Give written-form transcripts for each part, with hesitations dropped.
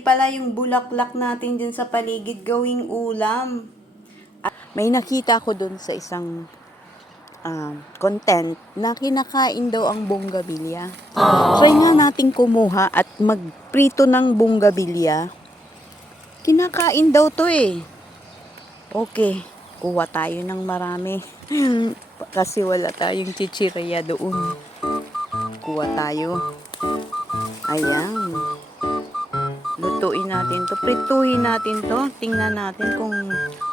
Pala yung bulaklak natin dyan sa paligid gawing ulam. May nakita ko dun sa isang content na kinakain daw ang bonggabilya. Try nga natin kumuha at magprito ng bonggabilya. Kinakain daw to eh. Okay, kuha tayo ng marami. Kasi wala tayong chichirya doon. Kuha tayo. Ayan. Lutuin natin to. Prituhin natin to. Tingnan natin kung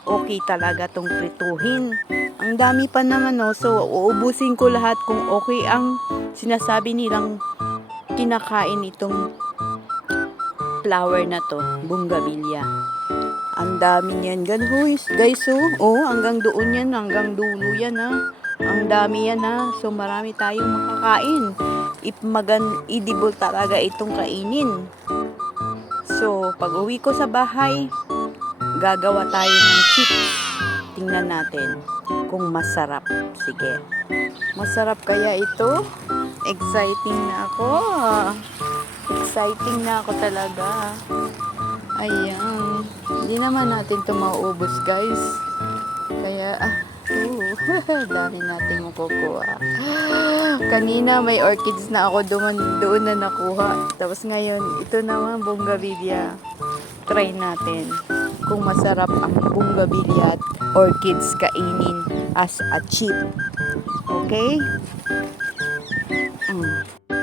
okay talaga tong prituhin. Ang dami pa naman no. So, uubusin ko lahat kung okay ang sinasabi nilang kinakain itong flower na to. Bonggabilya. Ang dami niyan. Guys, oh, hanggang doon yan. Hanggang dulo yan ha. Ang dami yan ha. So, marami tayong makakain. Edible talaga itong kainin. So, pag uwi ko sa bahay, gagawa tayo ng chips. Tingnan natin kung masarap. Sige. Masarap kaya ito? Exciting na ako. Exciting na ako talaga. Ayan. Hindi naman natin ito mauubos, guys. Kaya, dami natin makukuha. Kanina may orchids na ako doon na nakuha. Tapos ngayon, ito naman bonggabilya. Try natin kung masarap ang bonggabilya at orchids kainin as a chip. Okay?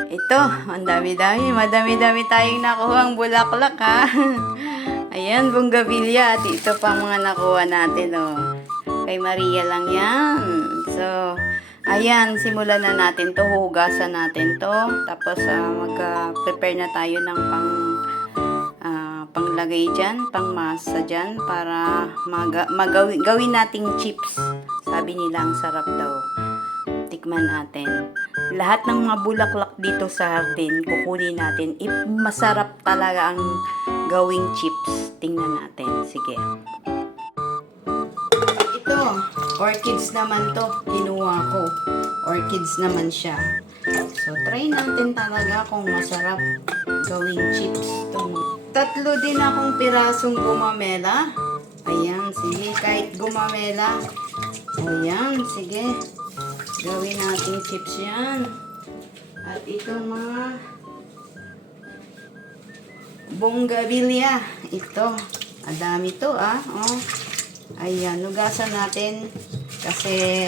Ito, ang dami-dami. Madami-dami tayong nakuha ang bulaklak ha. Ayan, bonggabilya. At ito pa mga nakuha natin Kay Maria lang yan. So, ayan, simulan na natin to. Hugasan natin to. Tapos, mag-prepare na tayo ng panglagay dyan, pangmasa dyan, para gawin nating chips. Sabi nila, ang sarap daw. Tikman natin. Lahat ng mga bulaklak dito sa hardin, kukunin natin. Masarap talaga ang gawing chips. Tingnan natin. Sige. Ito, orchids naman to. Kinuha ko. Orchids naman siya. So, try natin talaga kung masarap gawing chips. Tatlo din akong pirasong gumamela. Ayan, sige. Kahit gumamela. Ayan, sige. Gawin natin chips yan. At ito mga bonggabilya. Ito. Adami to Ayan, nugasan natin kasi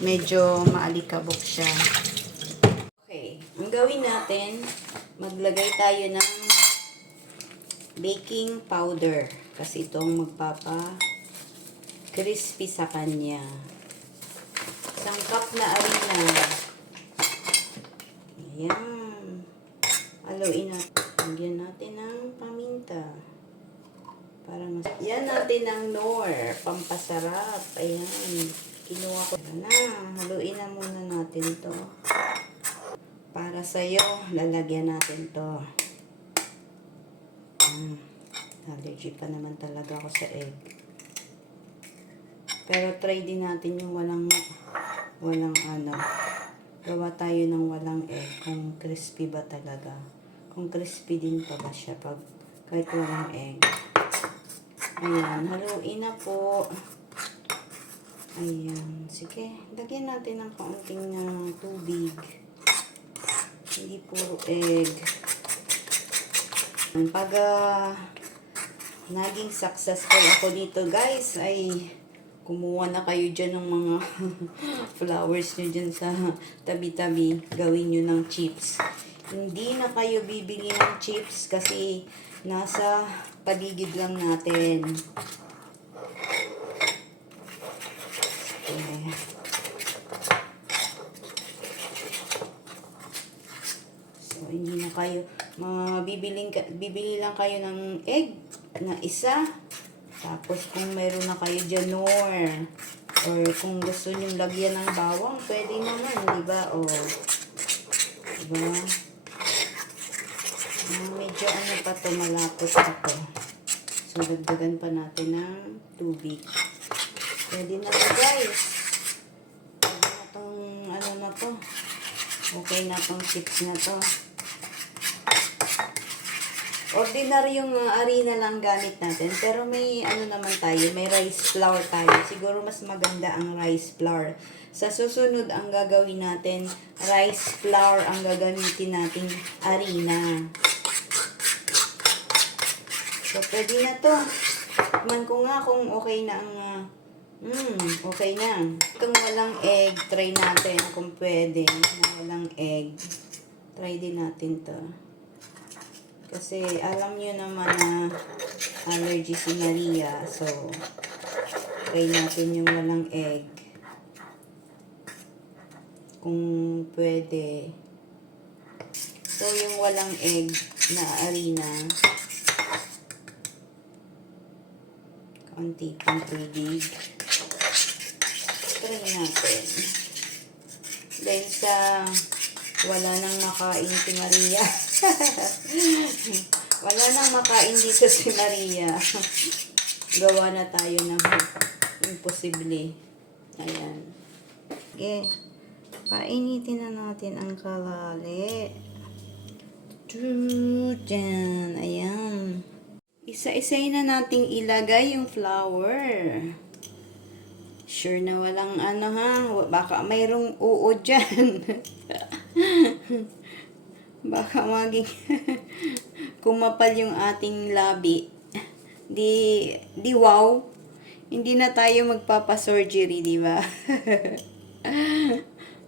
medyo maalikabok siya. Okay, ang gawin natin, maglagay tayo ng baking powder kasi itong magpapa-crispy sa kanya. Isang cup na harina. Ayan. Haluin natin. Lagyan natin ng paminta. Yan natin ang Knorr, pampasarap. Ayan. Kinuha ko na. Haluin na muna natin to. Para sa'yo, lalagyan natin to. Allergy pa naman talaga ako sa egg. Pero try din natin yung walang gawa tayo ng walang egg. Kung crispy ba talaga. Kung crispy din pa ba siya kahit walang egg. Ayan, haluin na po. Ayan, sige. Lagyan natin ng kaunting tubig. Hindi puro egg. Pag naging successful ako dito, guys, ay kumuha na kayo dyan ng mga flowers nyo dyan sa tabi-tabi. Gawin nyo ng chips. Hindi na kayo bibili ng chips kasi nasa paligid lang natin. Okay. So, hindi na kayo bibili lang kayo ng egg na isa. Tapos, kung meron na kayo dyan Knorr, or kung gusto nyo lagyan ng bawang, pwede naman, di ba? Diba? Medyo pa to, malapot pa to. So, dagdagan pa natin ng tubig. Pwede na to, guys. Pwede na tong, na to. Okay na tong chips na to. Ordinaryong harina lang gamit natin. Pero may ano naman tayo, may rice flour tayo. Siguro mas maganda ang rice flour. Sa susunod, ang gagawin natin, rice flour ang gagamitin nating harina. So, pwede na to. Tikman ko nga kung okay na ang... okay na. Itong walang egg, try natin kung pwede. Na walang egg. Try din natin to. Kasi alam niyo naman na allergy si Maria. So, try natin yung walang egg. Kung pwede. So, yung walang egg na harina. Konti pang tubig. Try natin. Dahil sa wala nang makain si Maria. Wala nang makain dito si Maria. Gawa na tayo ng imposible. Ayan. Okay. Painitin na natin ang kalali. Diyan. Ayan. Isa-isay na nating ilagay yung flour. Sure na walang ano ha. Baka mayroong uod dyan. Baka maging kumapal yung ating labi. Di wow. Hindi na tayo magpapa-surgery, di ba?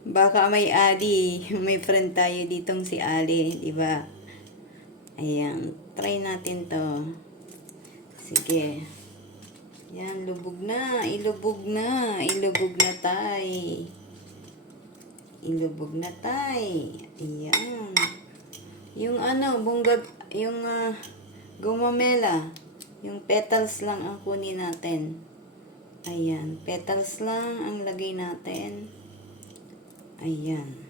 Baka may may friend tayo ditong si Ali, di ba? Ayan, try natin to. Sige. Yan, lubog na. Ilubog na. Ilubog na tay. Ilubog na tay. Ayan. Yung ano, yung gumamela. Yung petals lang ang kunin natin. Ayan. Petals lang ang lagay natin. Ayan.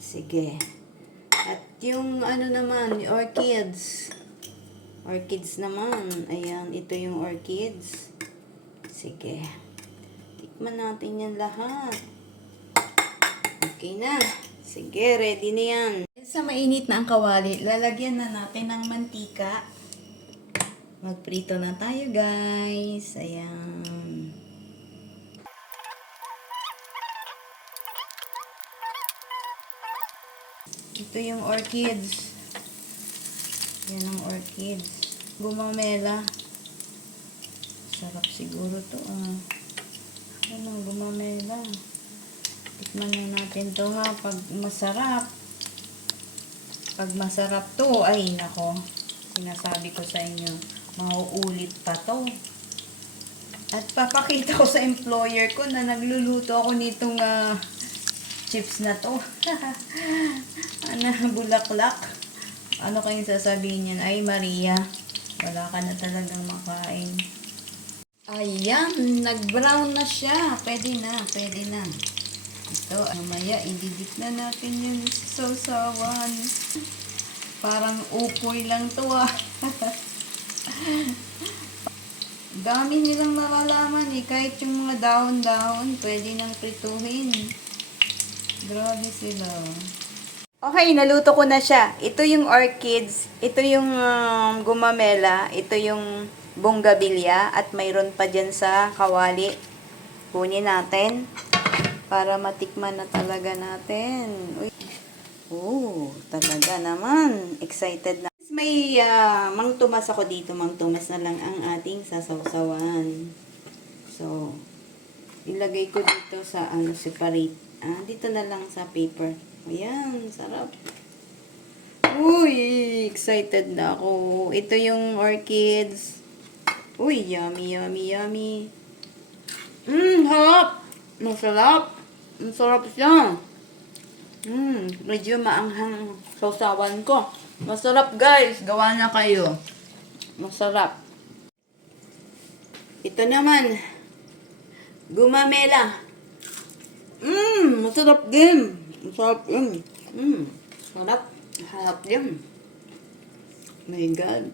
Sige. At yung ano naman, orchids. Orchids naman. Ayan, ito yung orchids. Sige. Tikman natin yan lahat. Okay na. Sige, ready na yan. Sa mainit na ang kawali, lalagyan na natin ng mantika. Magprito na tayo, guys. Ayan. Ito yung orchids. Yan ang orchids. Gumamela. Sarap siguro to, Yan ang gumamela. Tikman na natin to, ha. Pag masarap. Pag masarap to, ay, nako. Sinasabi ko sa inyo, mauulit pa to. At papakita ko sa employer ko na nagluluto ako nitong chips na to. Ano, bulaklak. Ano kayong sasabihin yan? Ay, Maria, wala ka na talagang makain. Ayan, nag-brown na siya. Pwede na, pwede na. Ito, mamaya, ididip na natin yung sausawan. Parang upoy lang to, Dami nilang malalaman, Kahit yung mga dahon-dahon, pwede nang prituhin. Grabe sila. Okay, naluto ko na siya. Ito yung orchids, ito yung gumamela, ito yung bonggabilya, at mayroon pa dyan sa kawali. Kunin natin para matikman na talaga natin. Uy. Oh, talaga naman. Excited na. May Mang Tomas ako dito. Mang Tomas na lang ang ating sasawsawan. So, ilagay ko dito sa separate. Dito na lang sa paper. Ayan, sarap. Uy, excited na ako. Ito yung orchids. Uy, yummy, yummy, yummy. Harap. Masarap. Masarap siya. Medyo maanghang sausawan ko. Masarap, guys. Gawa na kayo. Masarap. Ito naman. Gumamela. Masarap din. Masarap din. Sarap. Sarap din. My God.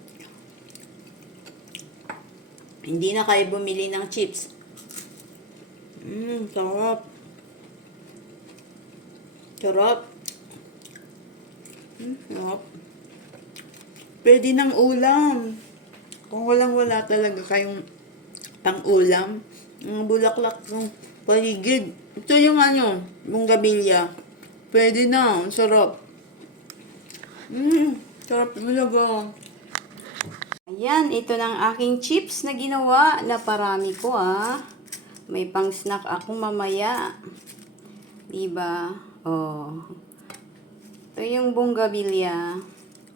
Hindi na kayo bumili ng chips. Sarap. Sarap. Sarap. Pwede ng ulam. Kung wala talaga kayong pang-ulam, mga bulaklak ng paligid. Ito yung bonggabilya. Pwede na, ang sarap. Sarap talaga. Ayan, ito ng aking chips na ginawa. Naparami ko May pang snack ako mamaya. Diba? Oh. Ito yung bonggabilya,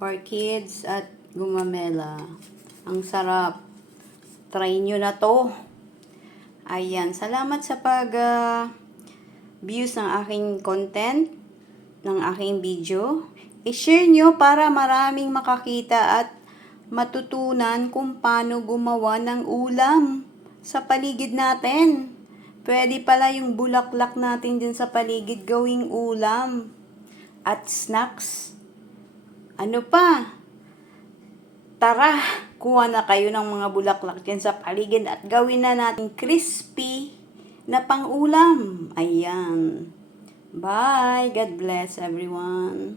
orchids at gumamela. Ang sarap. Try nyo na to. Ayan, salamat sa views ng aking content, ng aking video. I-share nyo para maraming makakita at matutunan kung paano gumawa ng ulam sa paligid natin. Pwede pala yung bulaklak natin din sa paligid gawing ulam at snacks. Ano pa? Tara, kuha na kayo ng mga bulaklak dyan sa paligid at gawin na natin crispy na pang-ulam. Ayan. Bye. God bless everyone.